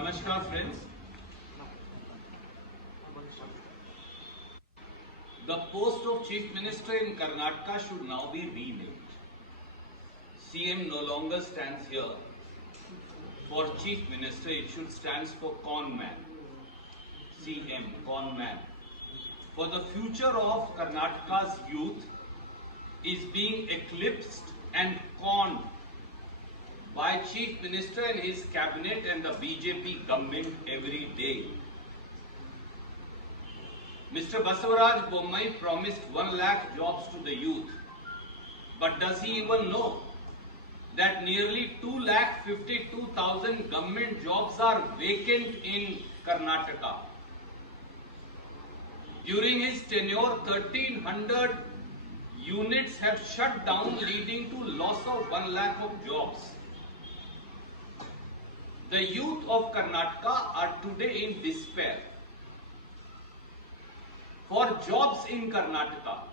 Namaskar friends. The post of Chief Minister in Karnataka should now be renamed. CM no longer stands here for Chief Minister, it should stand for Con Man. CM, Con Man. For the future of Karnataka's youth is being eclipsed and conned by Chief Minister and his cabinet and the BJP government every day. Mr. Basavaraj Bommai promised 1 lakh jobs to the youth. But does he even know that nearly 2,52,000 government jobs are vacant in Karnataka? During his tenure, 1,300 units have shut down, leading to loss of 1 lakh of jobs. The youth of Karnataka are today in despair. For jobs in Karnataka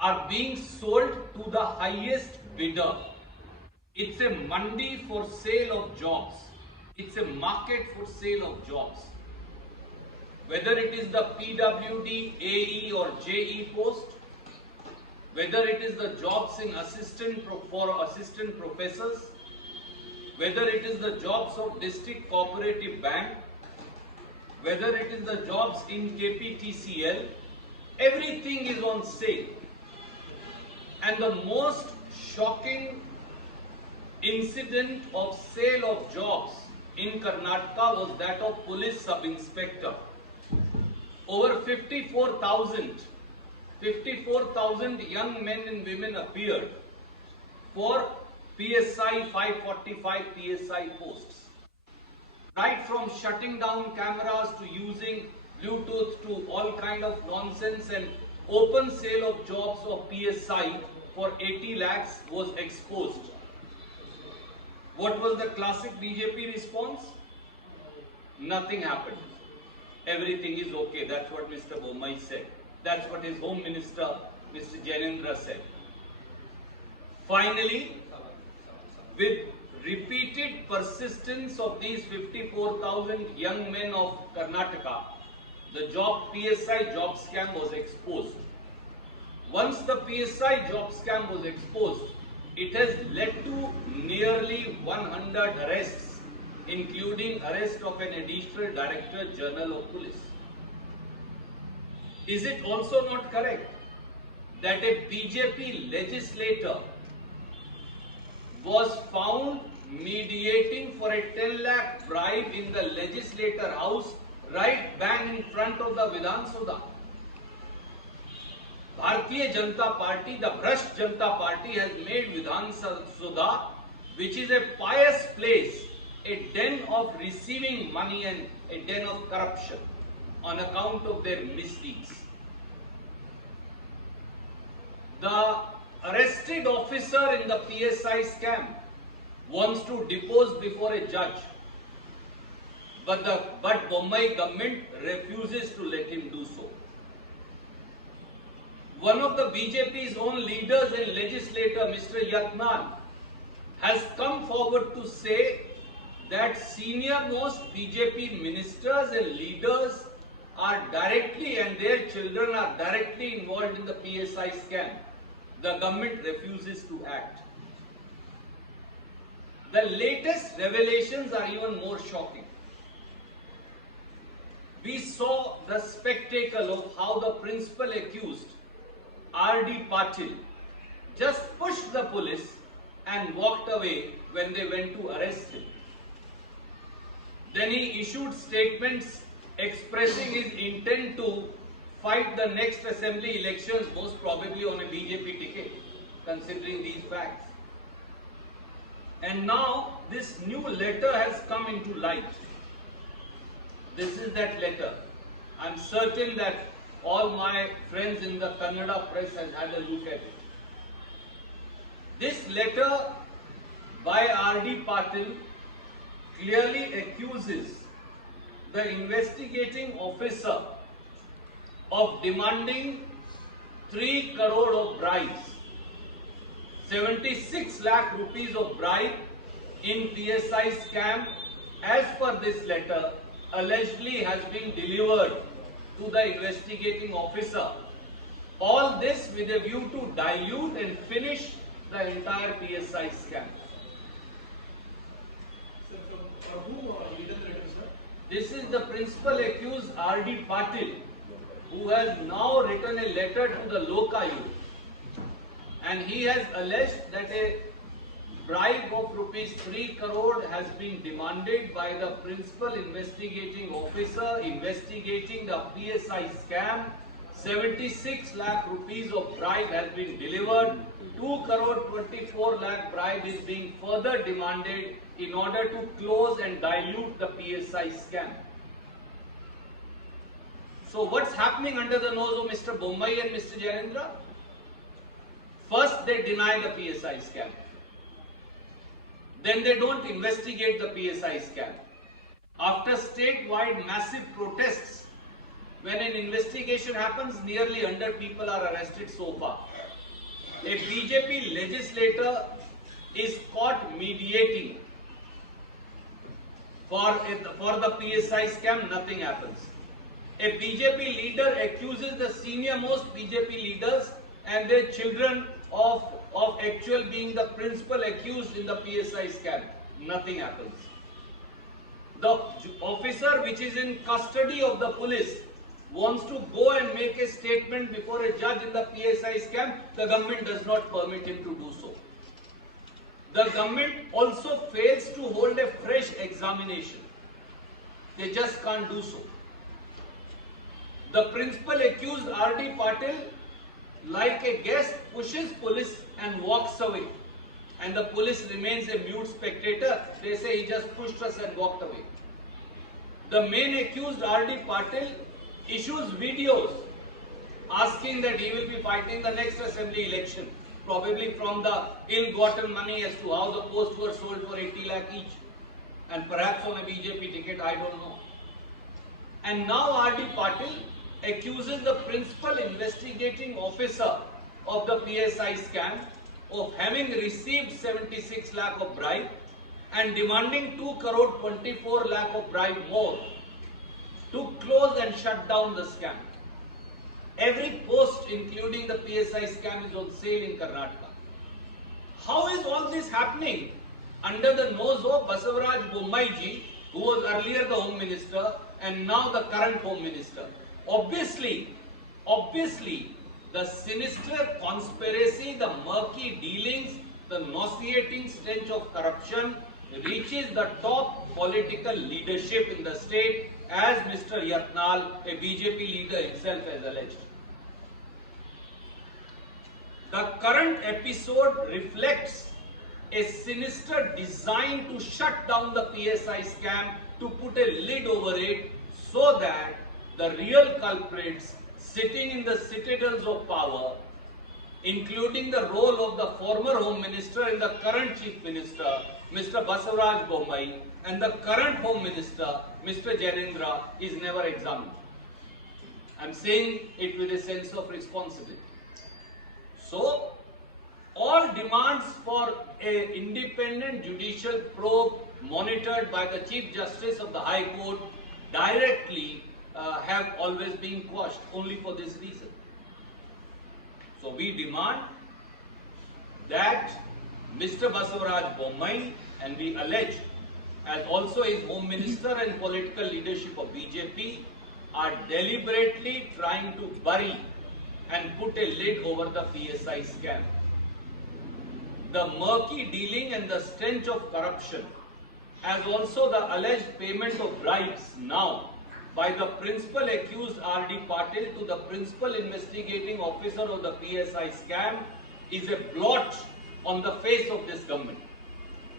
are being sold to the highest bidder. It's a mandi for sale of jobs. It's a market for sale of jobs. Whether it is the PWD, AE or JE post, whether it is the jobs in assistant professors, whether it is the jobs of district cooperative bank, whether it is the jobs in KPTCL, everything is on sale. And the most shocking incident of sale of jobs in Karnataka was that of police sub-inspector. Over 54,000 young men and women appeared for PSI 545 PSI posts. Right from shutting down cameras to using Bluetooth to all kind of nonsense, and open sale of jobs of PSI for 80 lakhs was exposed. What was the classic BJP response? Nothing happened. Everything is okay. That's what Mr. Bommai said. That's what his Home Minister, Mr. Janendra, said. Finally, with repeated persistence of these 54,000 young men of Karnataka, the PSI job scam was exposed. Once the PSI job scam was exposed, it has led to nearly 100 arrests, including arrest of an additional Director General of Police. Is it also not correct that a BJP legislator was found mediating for a 10 lakh bribe in the legislator house right bang in front of the Vidhan Sabha? Bharatiya Janata Party, the Bhrash Janata Party, has made Vidhan Sabha, which is a pious place, a den of receiving money and a den of corruption on account of their misdeeds. The arrested officer in the PSI scam wants to depose before a judge, but Bommai government refuses to let him do so. One of the BJP's own leaders and legislator, Mr. Yatnan, has come forward to say that senior-most BJP ministers and leaders are directly, and their children are directly involved in the PSI scam. The government refuses to act. The latest revelations are even more shocking. We saw the spectacle of how the principal accused, R.D. Patil, just pushed the police and walked away when they went to arrest him. Then he issued statements expressing his intent to fight the next assembly elections, most probably on a BJP ticket, considering these facts. And now this new letter has come into light. This is that letter. I'm certain that all my friends in the Kannada press has had a look at it. This letter by R.D. Patil clearly accuses the investigating officer of demanding 3 crore of bribes, 76 lakh rupees of bribe in PSI scam as per this letter, allegedly has been delivered to the investigating officer. All this with a view to dilute and finish the entire PSI scam. This is the principal accused R.D. Patil, who has now written a letter to the Lokayukt, and he has alleged that a bribe of rupees 3 crore has been demanded by the principal investigating officer investigating the PSI scam. 76 lakh rupees of bribe has been delivered. 2 crore 24 lakh bribe is being further demanded in order to close and dilute the PSI scam. So what's happening under the nose of Mr. Bommai and Mr. Janendra? First they deny the PSI scam. Then they don't investigate the PSI scam. After statewide massive protests, when an investigation happens, nearly 100 people are arrested so far. A BJP legislator is caught mediating for the PSI scam, nothing happens. A BJP leader accuses the senior most BJP leaders and their children of actual being the principal accused in the PSI scam. Nothing happens. The officer which is in custody of the police wants to go and make a statement before a judge in the PSI scam. The government does not permit him to do so. The government also fails to hold a fresh examination. They just can't do so. The principal accused R.D. Patil, like a guest, pushes police and walks away. And the police remains a mute spectator. They say he just pushed us and walked away. The main accused R.D. Patil issues videos asking that he will be fighting the next assembly election, probably from the ill-gotten money as to how the posts were sold for 80 lakh each, and perhaps on a BJP ticket, I don't know. And now R.D. Patil accuses the principal investigating officer of the PSI scam of having received 76 lakh of bribe and demanding 2 crore 24 lakh of bribe more to close and shut down the scam. Every post, including the PSI scam, is on sale in Karnataka. How is all this happening under the nose of Basavaraj Bommai ji, who was earlier the Home Minister and now the current Home Minister? Obviously, the sinister conspiracy, the murky dealings, the nauseating stench of corruption reaches the top political leadership in the state, as Mr. Yatnal, a BJP leader himself, has alleged. The current episode reflects a sinister design to shut down the PSI scam, to put a lid over it, so that the real culprits sitting in the citadels of power, including the role of the former Home Minister and the current Chief Minister, Mr. Basavaraj Bommai, and the current Home Minister, Mr. Janendra, is never examined. I am saying it with a sense of responsibility. So, all demands for an independent judicial probe monitored by the Chief Justice of the High Court directly have always been quashed, only for this reason. So we demand that Mr. Basavaraj Bommai, and we allege, as also his Home Minister and political leadership of BJP, are deliberately trying to bury and put a lid over the PSI scam. The murky dealing and the stench of corruption, as also the alleged payment of bribes now by the principal accused R.D. Patil to the principal investigating officer of the PSI scam, is a blot on the face of this government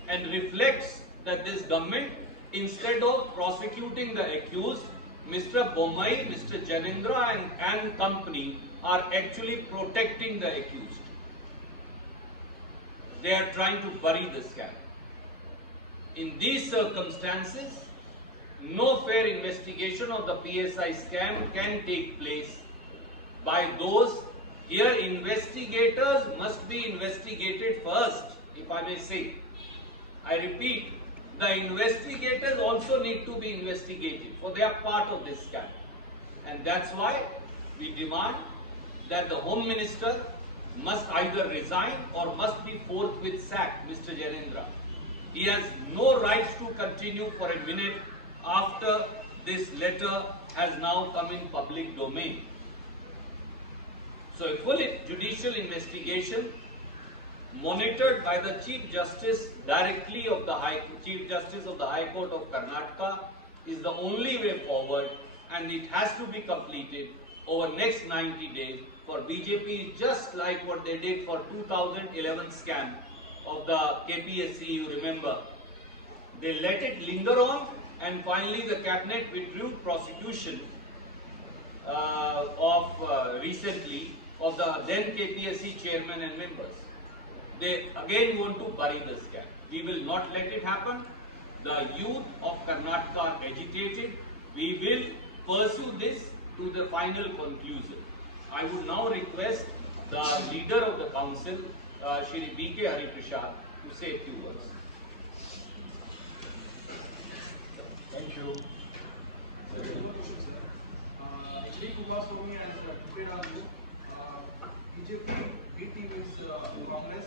and reflects that this government, instead of prosecuting the accused, Mr. Bommai, Mr. Janendra and company are actually protecting the accused. They are trying to bury the scam. In these circumstances, no fair investigation of the PSI scam can take place by those. Here, investigators must be investigated first, if I may say. I repeat, the investigators also need to be investigated, for they are part of this scam. And that's why we demand that the Home Minister must either resign or must be forthwith sacked, Mr. Janendra. He has no rights to continue for a minute after this letter has now come in public domain. So a full judicial investigation monitored by the Chief Justice directly of the Chief Justice of the High Court of Karnataka is the only way forward, and it has to be completed over next 90 days. For BJP, just like what they did for 2011 scam of the KPSC, you remember, they let it linger on, and finally the cabinet withdrew prosecution recently of the then KPSC chairman and members. They again want to bury the scam. We will not let it happen. The youth of Karnataka are agitated. We will pursue this to the final conclusion. I would now request the leader of the council, Shri B.K. Hariprasad, to say a few words. Thank you. BJP B team is Congress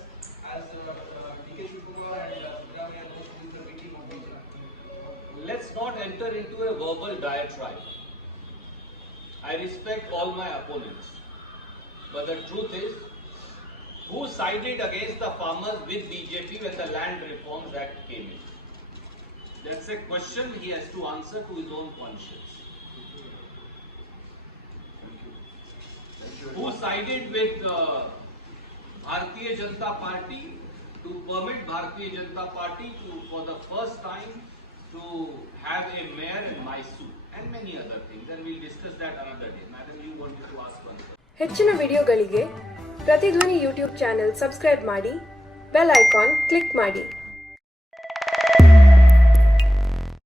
as DK Shivakumar and Pratidhvani are those who is the B team of. Let's not enter into a verbal diatribe. I respect all my opponents, but the truth is, who sided against the farmers with BJP when the Land Reforms Act came in? That's a question he has to answer to his own conscience. Who sided with Bharatiya Janata Party to permit Bharatiya Janata Party to, for the first time, to have a mayor in Mysore and many other things, and we'll discuss that another day. Madam, you wanted to ask one. ಹೆಚ್ಚಿನ ವಿಡಿಯೋಗಳಿಗೆ ಪ್ರತಿಧ್ವನಿ YouTube channel subscribe ಮಾಡಿ, bell icon click ಮಾಡಿ.